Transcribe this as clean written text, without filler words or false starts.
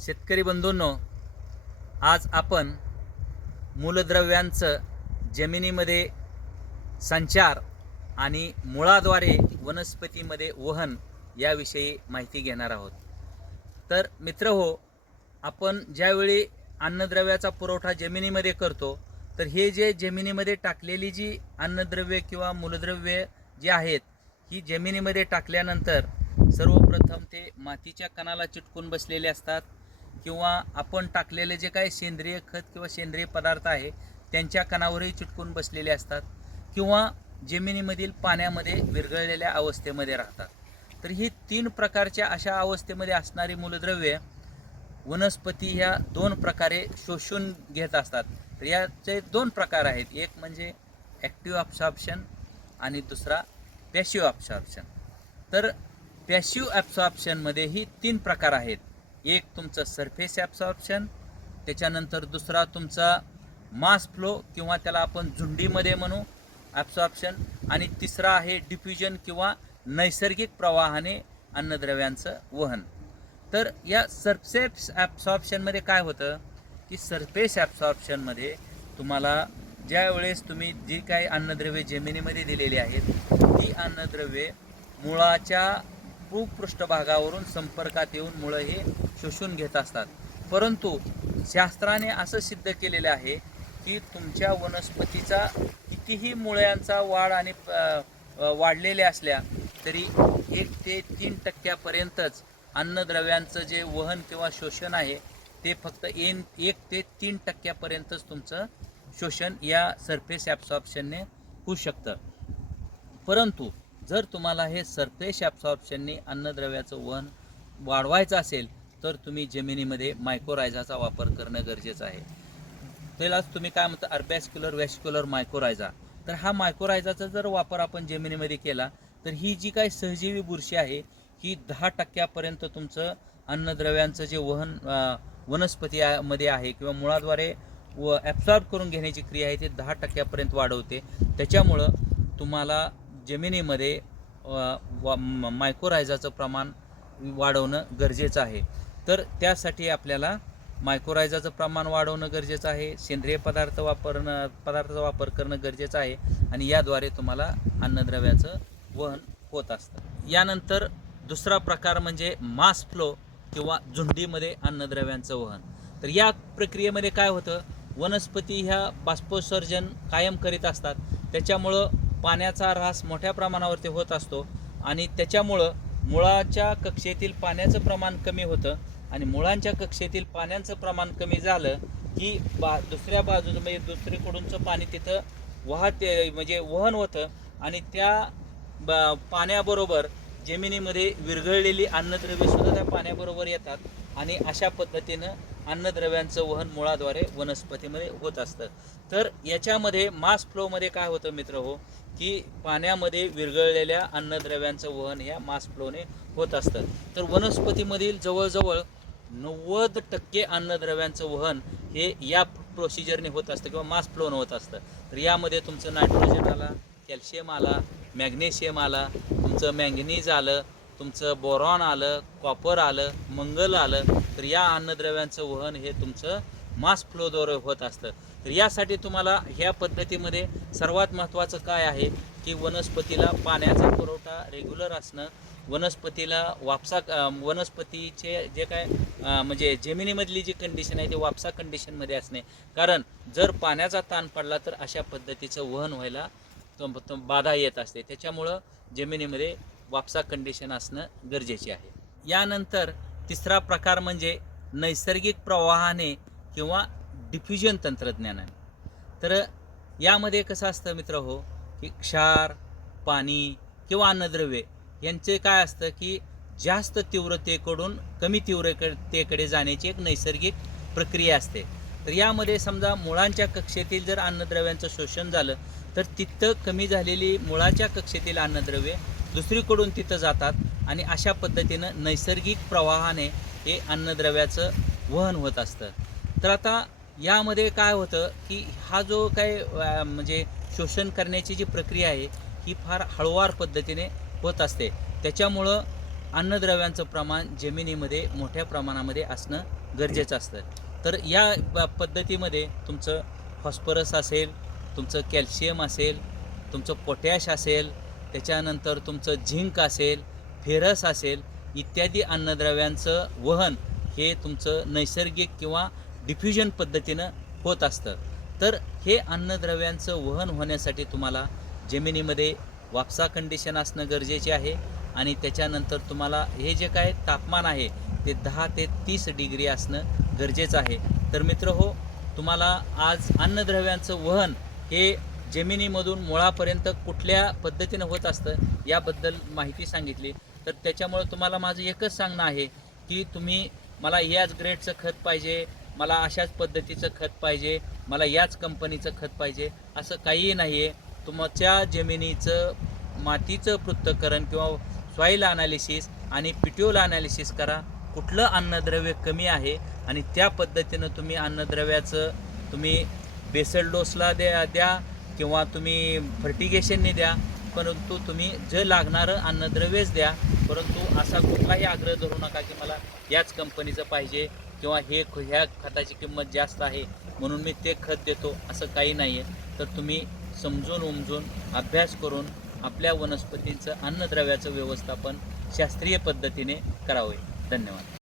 शेतकरी बंधूंनो, आज आपण मूलद्रव्यांचं जमिनीमध्ये संचार आणि मुळाद्वारे वनस्पतीमध्ये वहन याविषयी माहिती घेणार आहोत. तर मित्रहो, आपण ज्यावेळी अन्नद्रव्याचा पुरवठा जमिनीमध्ये करतो, तर हे जे जमिनीमध्ये टाकलेली जी अन्नद्रव्ये किंवा मूलद्रव्ये जी आहेत, ही जमिनीमध्ये टाकल्यानंतर सर्वप्रथम ते मातीच्या कणाला चिटकून बसलेले असतात किंवा आपण टाकलेले जे काही सेंद्रिय खत किंवा सेंद्रिय पदार्थ आहे त्यांच्या कणावरही चिटकून बसलेले असतात किंवा जमिनीमधील पाण्यामध्ये विरघळलेल्या अवस्थेमध्ये राहतात. तर ही 3 प्रकारच्या अशा अवस्थेमध्ये असणारी मूलद्रव्ये वनस्पती ह्या 2 प्रकारे शोषून घेत असतात. तर याचे 2 प्रकार आहेत, एक म्हणजे ॲक्टिव्ह ॲब्सॉर्प्शन आणि दुसरा पॅसिव्ह ॲब्सॉर्प्शन. तर पॅसिव्ह ॲब्सॉर्प्शनमध्ये ही 3 प्रकार आहेत. एक तुमचं सरफेस ॲब्सॉर्प्शन, त्याच्यानंतर दुसरा तुमचा मास फ्लो किंवा त्याला आपण झुंडीमध्ये म्हणू ॲब्सॉर्प्शन, आणि तिसरा आहे डिफ्युजन किंवा नैसर्गिक प्रवाहाने अन्नद्रव्यांचं वहन. तर या सरफेस ॲब्सॉर्प्शनमध्ये काय होतं की सरफेस ॲब्सॉर्प्शनमध्ये तुम्हाला ज्या वेळेस तुम्ही जी काही अन्नद्रव्ये जमिनीमध्ये दिलेली आहेत ती अन्नद्रव्ये मुळाच्या भूपृष्ठभागावरून संपर्कात येऊन मुळं हे शोषून घेत असतात. परंतु शास्त्राने असं सिद्ध केलेलं आहे की तुमच्या वनस्पतीचा कितीही मुळ्यांचा वाढ आणि वाढलेल्या असल्या तरी 1 ते 3% अन्नद्रव्यांचं जे वहन किंवा शोषण आहे ते फक्त 1 ते 3% तुमचं शोषण या सरफेस ॲब्सॉर्प्शनने होऊ शकतं. परंतु जर तुम्हाला हे सरफेस ॲब्सॉर्प्शनने अन्नद्रव्याचं वहन वाढवायचं असेल तर तुम्ही जमिनीमध्ये मायक्रोरायझाचा वापर करणं गरजेचं आहे. पहिलाच तुम्ही काय म्हणता अर्बॅस्क्युलर व्हॅस्क्युलर मायक्रोरायझा. तर हा मायक्रोरायझाचा जर वापर आपण जमिनीमध्ये केला तर ही जी काही सहजीवी बुरशी आहे ही 10% तुमचं अन्नद्रव्यांचं जे वहन वनस्पतीमध्ये आहे किंवा मुळाद्वारे ॲब्सॉर्ब करून घेण्याची क्रिया आहे ते 10% वाढवते. त्याच्यामुळं तुम्हाला जमिनीमध्ये मायक्रोरायझाचं प्रमाण वाढवणं गरजेचं आहे. तर त्यासाठी आपल्याला मायक्रोरायझाचं प्रमाण वाढवणं गरजेचं आहे, सेंद्रिय पदार्थाचा वापर करणं गरजेचं आहे आणि याद्वारे तुम्हाला अन्नद्रव्याचं वहन होत असतं. यानंतर दुसरा प्रकार म्हणजे मास फ्लो किंवा झुंडीमध्ये अन्नद्रव्यांचं वहन. तर या प्रक्रियेमध्ये काय होतं, वनस्पती ह्या बाष्पोत्सर्जन कायम करीत असतात, त्याच्यामुळं पाण्याचा ऱ्हास मोठ्या प्रमाणावरती होत असतो आणि त्याच्यामुळं मुळाच्या कक्षेतील पाण्याचं प्रमाण कमी होतं आणि मुळांच्या कक्षेतील पाण्याचं प्रमाण कमी झालं की दुसऱ्या बाजूचं म्हणजे दुसरीकडूनचं पाणी तिथं म्हणजे वहन होतं आणि त्या पाण्याबरोबर जमिनीमध्ये विरघळलेली अन्नद्रव्येसुद्धा त्या पाण्याबरोबर येतात आणि अशा पद्धतीनं अन्नद्रव्यांचं वहन मुळाद्वारे वनस्पतीमध्ये होत असतं. तर याच्यामध्ये मास फ्लोमध्ये काय होतं मित्र हो की पाण्यामध्ये विरघळलेल्या अन्नद्रव्यांचं वहन ह्या मास फ्लोने होत असतं. तर वनस्पतीमधील जवळजवळ 90% अन्नद्रव्यांचं वहन हे या प्रोसिजरने होत असतं किंवा मास फ्लोने होत असतं. तर यामध्ये तुमचं नायट्रोजन आला, कॅल्शियम आला, मॅग्नेशियम आला, तुमचं मॅंगनीज आलं, तुमचं बोरॉन आलं, कॉपर आलं, मंगल आलं. तर या अन्नद्रव्यांचं वहन हे तुमचं मास फ्लोद्वारे होत असतं. तर यासाठी तुम्हाला ह्या पद्धतीमध्ये सर्वात महत्त्वाचं काय आहे की वनस्पतीला पाण्याचा पुरवठा रेग्युलर असणं, वनस्पतीला वनस्पतीचे जे काय म्हणजे जमिनीमधली जी कंडिशन आहे ते वापसा कंडिशनमध्ये असणे. कारण जर पाण्याचा ताण पडला तर अशा पद्धतीचं वहन व्हायला बाधा येत असते. त्याच्यामुळं जमिनीमध्ये वापसा कंडिशन असणं गरजेचे आहे. यानंतर तिसरा प्रकार म्हणजे नैसर्गिक प्रवाहाने किंवा डिफ्युजन तंत्रज्ञानाने. तर यामध्ये कसं असतं मित्र हो की क्षार, पाणी किंवा अन्नद्रव्ये यांचे काय असतं की जास्त तीव्रतेकडून कमी तीव्रतेकडे जाण्याची एक नैसर्गिक प्रक्रिया असते. तर यामध्ये समजा मुळांच्या कक्षेतील जर अन्नद्रव्यांचं शोषण झालं तर तिथं कमी झालेली मुळाच्या कक्षेतील अन्नद्रव्ये दुसरीकडून तिथं जातात आणि अशा पद्धतीनं नैसर्गिक प्रवाहाने हे अन्नद्रव्याचं वहन होत असतं. तर आता यामध्ये काय होतं की हा जो काय म्हणजे शोषण करण्याची जी प्रक्रिया आहे ही फार हळूवार पद्धतीने होत असते. त्याच्यामुळं अन्नद्रव्यांचं प्रमाण जमिनीमध्ये मोठ्या प्रमाणामध्ये असणं गरजेचं असतं. तर या पद्धतीमध्ये तुमचं फॉस्फरस असेल, तुमचं कॅल्शियम असेल, तुमचं पोटॅश असेल, त्याच्यानंतर तुमचं झिंक असेल, फेरस असेल, इत्यादी अन्नद्रव्यांचं वहन हे तुमचं नैसर्गिक किंवा डिफ्युजन पद्धतीनं होत असतं. तर हे अन्नद्रव्यांचं वहन होण्यासाठी तुम्हाला जमिनीमध्ये वापसा कंडिशन असणं गरजेचे आहे आणि त्याच्यानंतर तुम्हाला हे जे काय तापमान आहे ते 10 ते 30 डिग्री असणं गरजेचं आहे. तर मित्र हो, तुम्हाला आज अन्नद्रव्यांचं वहन हे जमिनीमधून मुळापर्यंत कुठल्या पद्धतीनं होत असतं याबद्दल माहिती सांगितली. तर त्याच्यामुळं तुम्हाला माझं एकच सांगणं आहे की तुम्ही मला याच ग्रेडचं खत पाहिजे, मला अशाच पद्धतीचं खत पाहिजे, मला याच कंपनीचं खत पाहिजे असं काहीही नाही आहे. तुमच्या जमिनीचं मातीचं पृथक्करण किंवा सॉईल ॲनालिसिस आणि पिट्योल ॲनालिसिस करा. कुठलं अन्नद्रव्य कमी आहे आणि त्या पद्धतीनं तुम्ही अन्नद्रव्याचं तुम्ही बेसल डोसला द्या किंवा तुम्ही फर्टिगेशनने द्या, परंतु तुम्ही जे लागणारं अन्नद्रव्यच द्या. परंतु असा कुठलाही आग्रह धरू नका की मला याच कंपनीचं पाहिजे किंवा ह्या खताची किंमत जास्त आहे म्हणून मी ते खत देतो, असं काही नाही आहे. तर तुम्ही समजून उमजून अभ्यास करून आपल्या वनस्पतींचं अन्नद्रव्याचं व्यवस्थापन शास्त्रीय पद्धतीने करावे. धन्यवाद.